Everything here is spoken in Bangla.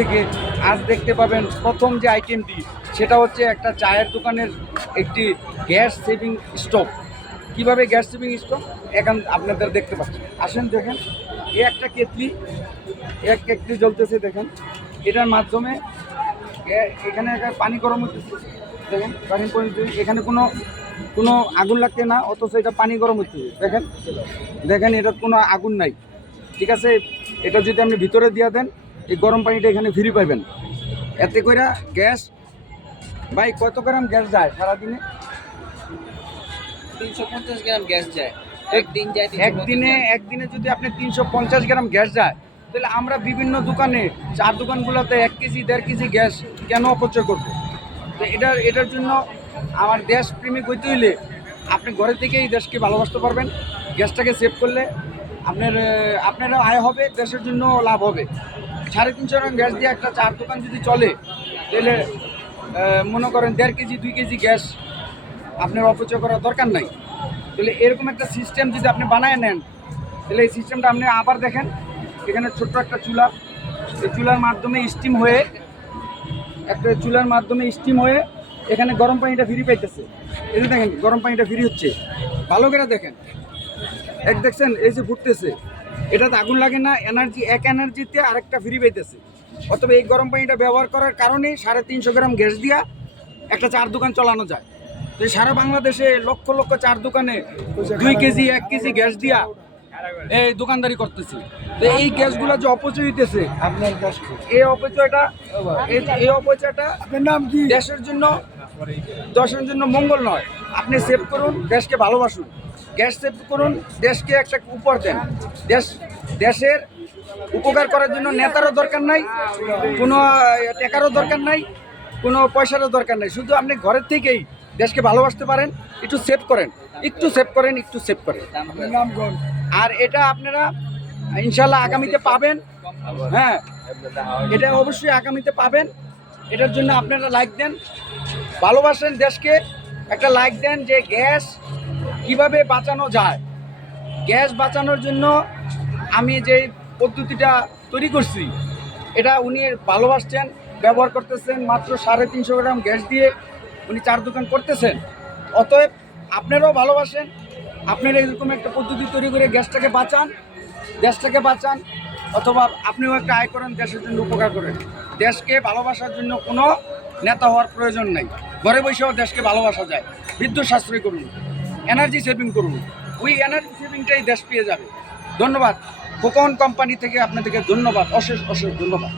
থেকে আজ দেখতে পাবেন প্রথম যে আইটেমটি সেটা হচ্ছে একটা চায়ের দোকানের একটি গ্যাস সেভিং স্টোভ। কিভাবে গ্যাস সেভিং স্টোভ এখন আপনাদের দেখতে পাচ্ছেন, আসেন দেখেন। একটা কেটলি জ্বলতেছে, দেখেন এটার মাধ্যমে এখানে একটা পানি গরম হচ্ছে, দেখেন পানি এখানে কোনো আগুন লাগছে না, অথচ এটা পানি গরম হচ্ছে। দেখেন এটা কোনো আগুন নাই, ঠিক আছে। এটা যদি আপনি ভিতরে দিয়ে দেন, এই গরম পানিটা এখানে ফ্রি পাইবেন। এতে করে গ্যাস, ভাই কত গ্রাম গ্যাস যায় সারাদিনে? 350 গ্রাম গ্যাস যায় একদিনে যদি আপনি 350 গ্রাম গ্যাস যায়, তাহলে আমরা বিভিন্ন দোকানে চার দোকানগুলোতে 1 কেজি 1.5 কেজি গ্যাস কেন অপচয় করব? তো এটার জন্য আমার দেশপ্রেমিক হইতে হইলে আপনি ঘরে থেকেই দেশকে ভালোবাসতে পারবেন। গ্যাসটাকে সেভ করলে আপনারও আয় হবে, দেশের জন্য লাভ হবে। 350 গ্রাম গ্যাস দিয়ে একটা চার দোকান যদি চলে, তাহলে মনে করেন 1.5 কেজি 2 কেজি গ্যাস আপনার অপচয় করার দরকার নাই। তাহলে এরকম একটা সিস্টেম যদি আপনি বানায় নেন, তাহলে এই সিস্টেমটা আপনি আবার দেখেন, এখানে ছোট্ট একটা চুলা, এই চুলার মাধ্যমে স্টিম হয়ে এখানে গরম পানিটা ফ্রি পাইতেছে। এই যে দেখেন গরম পানিটা ফ্রি হচ্ছে, ভালো করে দেখেন। দেখছেন এই যে ফুটতেছে, এটাতে আগুন লাগে না, এক এনার্জিতে আরেকটা ফ্রি পাইতেছে। অথবা এই গরম পানিটা ব্যবহার করার কারণেই 350 গ্রাম গ্যাস দিয়া একটা চার দোকান চালানো যায়। তো সারা বাংলাদেশে লক্ষ লক্ষ চার দোকানে 2 কেজি 1 কেজি গ্যাস দিয়া এই দোকানদারি করতেছি। তো এই গ্যাসগুলো যে অপচয় হইতেছে, আপনার এই অপচয়টা আপনার নাম কি? দেশের জন্য মঙ্গল নয়। আপনি সেভ করুন, দেশকে ভালোবাসুন। গ্যাস সেভ করুন, দেশকে একটা উপহার দেন। দেশের উপকার করার জন্য নেতারও দরকার নাই, কোনো টাকারও দরকার নাই, কোনো পয়সারও দরকার নাই। শুধু আপনি ঘরের থেকেই দেশকে ভালোবাসতে পারেন। একটু সেভ করেন। আর এটা আপনারা ইনশাল্লাহ আগামীতে পাবেন। হ্যাঁ, এটা অবশ্যই আগামীতে পাবেন। এটার জন্য আপনারা লাইক দেন, ভালোবাসেন দেশকে, একটা লাইক দেন যে গ্যাস কিভাবে বাঁচানো যায়। গ্যাস বাঁচানোর জন্য আমি যে পদ্ধতিটা তৈরি করছি, এটা উনি ভালোবাসছেন, ব্যবহার করতেছেন। মাত্র 350 গ্রাম গ্যাস দিয়ে উনি চার দোকান করতেছেন। অতএব আপনারাও ভালোবাসেন, আপনারা এরকম একটা পদ্ধতি তৈরি করে দেশটাকে বাঁচান, অথবা আপনিও একটা আয় করেন, দেশের জন্য উপকার করেন। দেশকে ভালোবাসার জন্য কোনো নেতা হওয়ার প্রয়োজন নেই, ঘরে বসেও দেশকে ভালোবাসা যায়। বিদ্যুৎ সাশ্রয় করুন, এনার্জি সেভিং করুন, ওই এনার্জি সেভিংটাই দেশ পেয়ে যাবে। ধন্যবাদ। খোকন কোম্পানি থেকে আপনাদেরকে ধন্যবাদ, অশেষ ধন্যবাদ।